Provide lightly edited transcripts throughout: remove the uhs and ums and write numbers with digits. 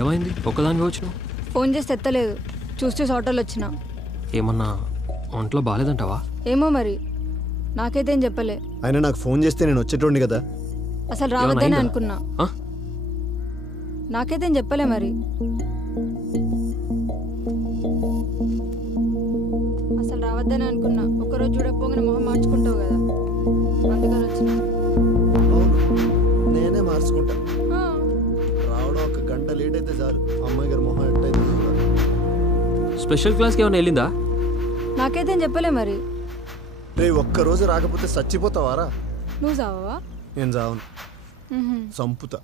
ఏమైంది ఒక్కదానివి వచ్చినావు? ఫోన్ చేస్తే ఎత్తలేదు. చూసి ఆటోలో వచ్చినా. ఏమన్నా ఒంట్లో బాగాలేదంటావా? ఏమో మరి, నాకైతే ఏం చెప్పలే. ఆయన నాకు ఫోన్ చేస్తే నేను వచ్చేటోండి కదా. అసలు రావద్దని అనుకున్నా. నాకైతే ఏం చెప్పలే మరి. అసలు రావద్దని అనుకున్నా. ఒక్కరోజు చూడకపోగానే మొహం మార్చుకుంటావు కదా, అందుకని వచ్చిన. నేనే మార్చుకుంటా. రావడం ఒక గంట లేట్ అయితే చాలు, అమ్మాయి గారు మొహం ఎట్టయితే. స్పెషల్ క్లాస్కి ఏమైనా వెళ్ళిందా? నాకైతే ఏం చెప్పలే మరి. రే ఒక్కరోజు రాకపోతే చచ్చిపోతావారా? నువ్వు చావవా? నేను చావను, చంపుతా.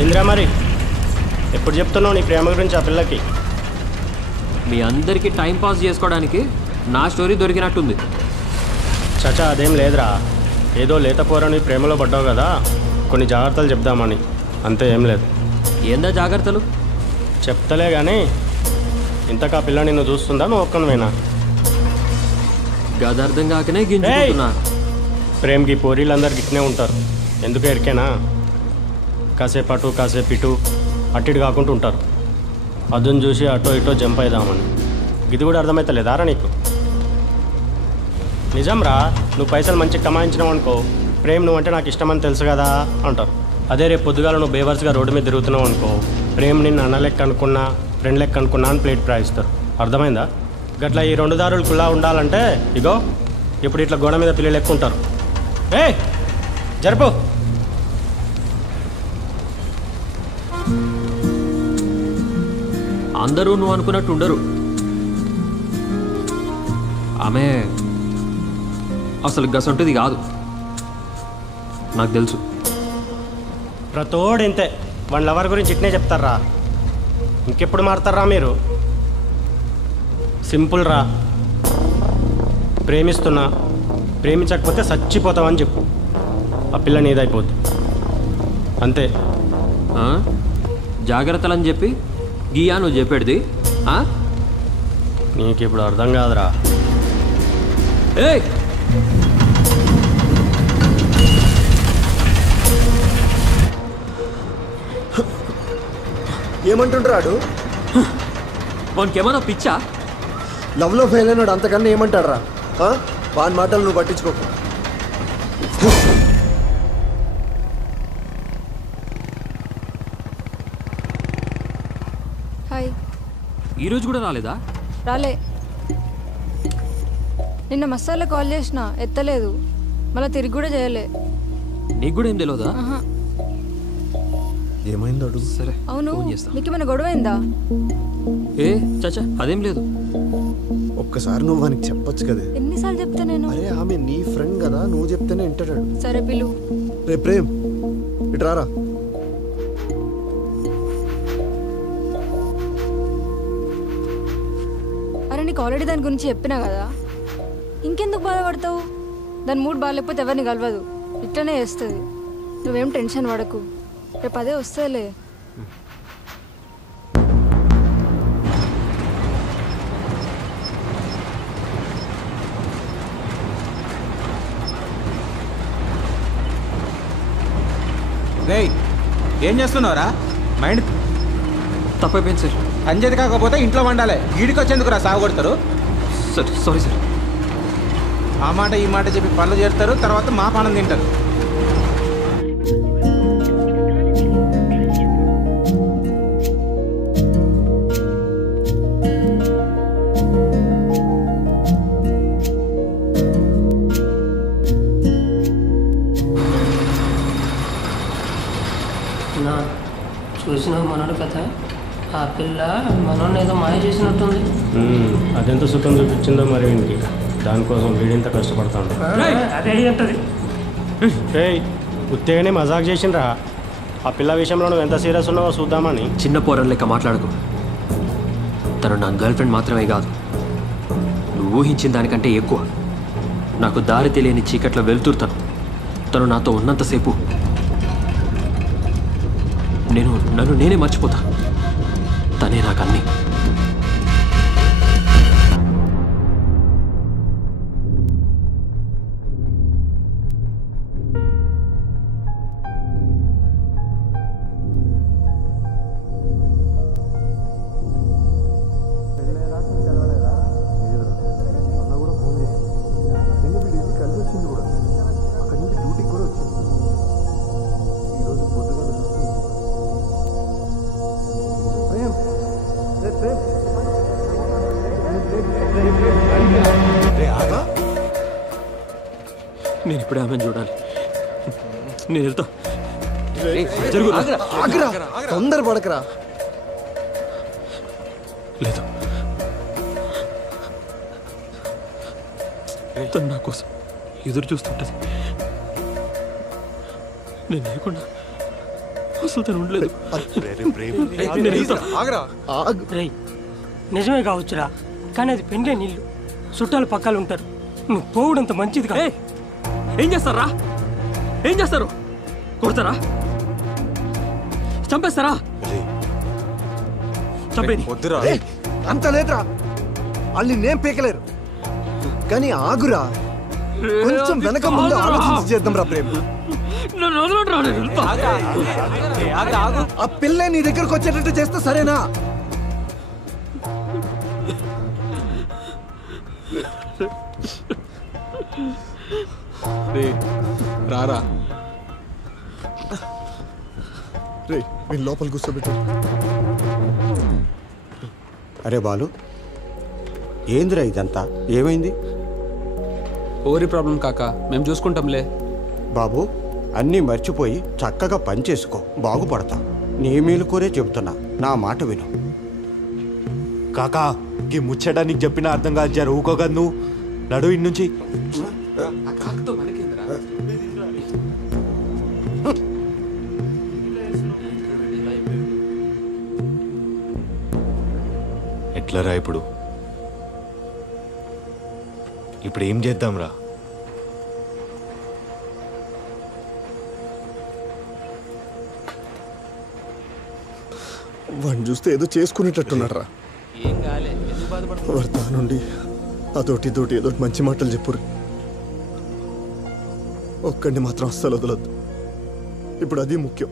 ఏంద్రా మరి ఎప్పుడు చెప్తున్నావు నీ ప్రేమ గురించి ఆ పిల్లకి? మీ అందరికీ టైం పాస్ చేసుకోవడానికి నా స్టోరీ దొరికినట్టుంది. చచా అదేం లేదురా, ఏదో లేత పోరని ప్రేమలో పడ్డావు కదా, కొన్ని జాగ్రత్తలు చెప్దామని, అంతే, ఏం లేదు. ఏందా జాగ్రత్తలు? చెప్తలే కానీ ఇంతకా పిల్ల నిన్ను చూస్తుందా, నువ్వు ఒక్కనివేనా? గదార్థం కాకనే గింజుకుంటున్నా. ప్రేమకి పోరీలందరు గిట్నే ఉంటారు, ఎందుకు ఎరికేనా? కాసేపు అటు కాసేపు ఇటు అట్టిటు కాకుండా ఉంటారు. అదును చూసి అటో ఇటో జంప్ అయిదామని. ఇది కూడా అర్థమవుతలేదారా నీకు? నిజం రా, నువ్వు పైసలు మంచిగా కమాయించినావు అనుకో, ప్రేమ్ నువ్వంటే నాకు ఇష్టమని తెలుసు కదా అంటారు. అదే రేపు పొద్దుగాల నువ్వు బేవర్స్గా రోడ్డు మీద తిరుగుతున్నావు అనుకో, ప్రేమ్ నిన్ను అన్న లెక్క అనుకున్నా, ఫ్రెండ్ లెక్క అనుకున్నా అని ప్లేట్ ప్రాయిస్తారు. అర్థమైందా? గట్లా ఈ రెండు దారులు కుల్లా ఉండాలంటే ఇగో ఇప్పుడు ఇట్లా గోడ మీద పిల్లలు ఎక్కువ ఉంటారు. ఏ జరుపు. అందరూ నువ్వు అనుకున్నట్టు ఉండరు. ఆమె అసలు గసంటిది కాదు, నాకు తెలుసు. ప్రతోడు ఇంతే, వాళ్ళ లవర్ గురించి ఇట్నే చెప్తారా. ఇంకెప్పుడు మారుతారా మీరు? సింపుల్ రా, ప్రేమిస్తున్నా, ప్రేమించకపోతే చచ్చిపోతామని చెప్పు, ఆ పిల్ల నీదైపోద్ది, అంతే. జాగ్రత్తలని చెప్పి గీయా నువ్వు చెప్పేది? నీకు ఇప్పుడు అర్థం కాదురా. ఏమంటుండ్రాడు? వానికి ఏమన్నా పిచ్చా? లవ్లో ఫెయిల్ అయినాడు, అంతకన్నా ఏమంటాడు రా? వాని మాటలు నువ్వు పట్టించుకోకు. హాయ్. ఈరోజు కూడా రాలేదా? రాలే. నిన్న మసాలా కాల్ చేసిన ఎత్తలేదు, మళ్ళీ తిరిగి కూడా చేయలే. నీకు కూడా ఏం తెలియదా? ఏమైంది అడుగు. సరే అవును, నీకేమైనా గొడవ అయిందా? ఏ చచ్చా అదేం లేదు. ఒక్కసారి నువ్వు వానికి చెప్పొచ్చు కదా. ఎన్నిసార్లు చెప్తా నేను? అరే ఆమె నీ ఫ్రెండ్ కదా, నువ్వు చెప్తేనే వింటాడు. సరే పిలు. రే ప్రేమ్ ఇటు రారా. అరే నీకు ఆల్రెడీ దాని గురించి చెప్పినా కదా, ఇంకెందుకు బాధపడతావు? దాని మూడ్ బాగాలేకపోతే ఎవరిని కలవదు, ఇట్లనే చేస్తుంది. నువ్వేం టెన్షన్ పడకు, రేపు అదే వస్తేలే. ఏం చేస్తున్నావురా? మైండ్ తప్పైపోయింది సార్. అంజది కాకపోతే ఇంట్లో వండాలి, వీడికి వచ్చేందుకు రా సాగు కొడతారు. Sir sorry sir. ఆ మాట ఈ మాట చెప్పి పనులు చేస్తారు, తర్వాత మా పానం తింటారు. చూసిన మనోడు కథ, ఆ పిల్ల మనోడిని ఏదో మాయ చేసినట్టుంది. అదెంత సుఖం చూపించిందో మరి వీనికి, దానికోసం వీడింత కష్టపడతాడు. అదే ఉంటుంది. ఉత్తేగానే మజాక్ చేసిండ్రా. ఆ పిల్ల విషయంలో నువ్వు ఎంత సీరియస్ ఉన్నావో చూద్దామని. చిన్న పోరని లెక్క మాట్లాడకు. తను నా గర్ల్ ఫ్రెండ్ మాత్రమే కాదు, నువ్వు ఊహించిన దానికంటే ఎక్కువ. నాకు దారి తెలియని చీకట్లో వెళ్తురుతాను. తను నాతో ఉన్నంతసేపు నన్ను నేనే మర్చిపోతా. తనే నాకు అన్నీ. నేను ఇప్పుడే ఆమెను చూడాలి. నేను వెళ్తా. ఆగ్రా, తొందర పడకరా. లేదు, తను నా కోసం ఎదురు చూస్తుంటది. నేను లేకుండా అసలు తను ఉండలేదు. నేను వెళ్తా. రేయ్ నిజమే కావచ్చురా, కానీ అది పెండ్లే నీళ్ళు, చుట్టాలు పక్కలు ఉంటారు. నువ్వు పోవడంత మంచిది కాదు. ఏం చేస్తారా? ఏం చేస్తారు? కొడతారా? చంపేస్తారా? చంపేది. అంత లేదురా, వాళ్ళు నేం పీకలేరు. కానీ ఆగురా, కొంచెం వెనక ముందు ఆలోచించి చేద్దాం రా ప్రేమ్. ఆ పిల్ల నీ దగ్గరకు వచ్చేటట్టు చేస్తే సరేనా? రారా రే, నేను లోపల కూర్చోబెట్టు. అరే బాలు, ఏందిరా ఇదంతా? ఏమైంది? ఓరి ప్రాబ్లం కాక, మేము చూసుకుంటాంలే. బాబు, అన్నీ మర్చిపోయి చక్కగా పని చేసుకో, బాగుపడతా. నీ మేలు కోరే చెబుతున్నా, నా మాట విను. కాకా ఈ ముచ్చట నీకు చెప్పిన అర్థం కాదు. జర ఊకోగా నువ్వు నడు ఇన్నుంచి. ఎట్లరా ఇప్పుడు ఏం చేద్దాం రా? వాడిని చూస్తే ఏదో చేసుకునేటట్టున్నాడు రా. వాడు తానుండి అదోటి ఇదోటి ఏదో మంచి మాటలు చెప్పురు. ఒక్కడిని మాత్రం అస్సలు వదలొద్దు. ఇప్పుడు అది ముఖ్యం.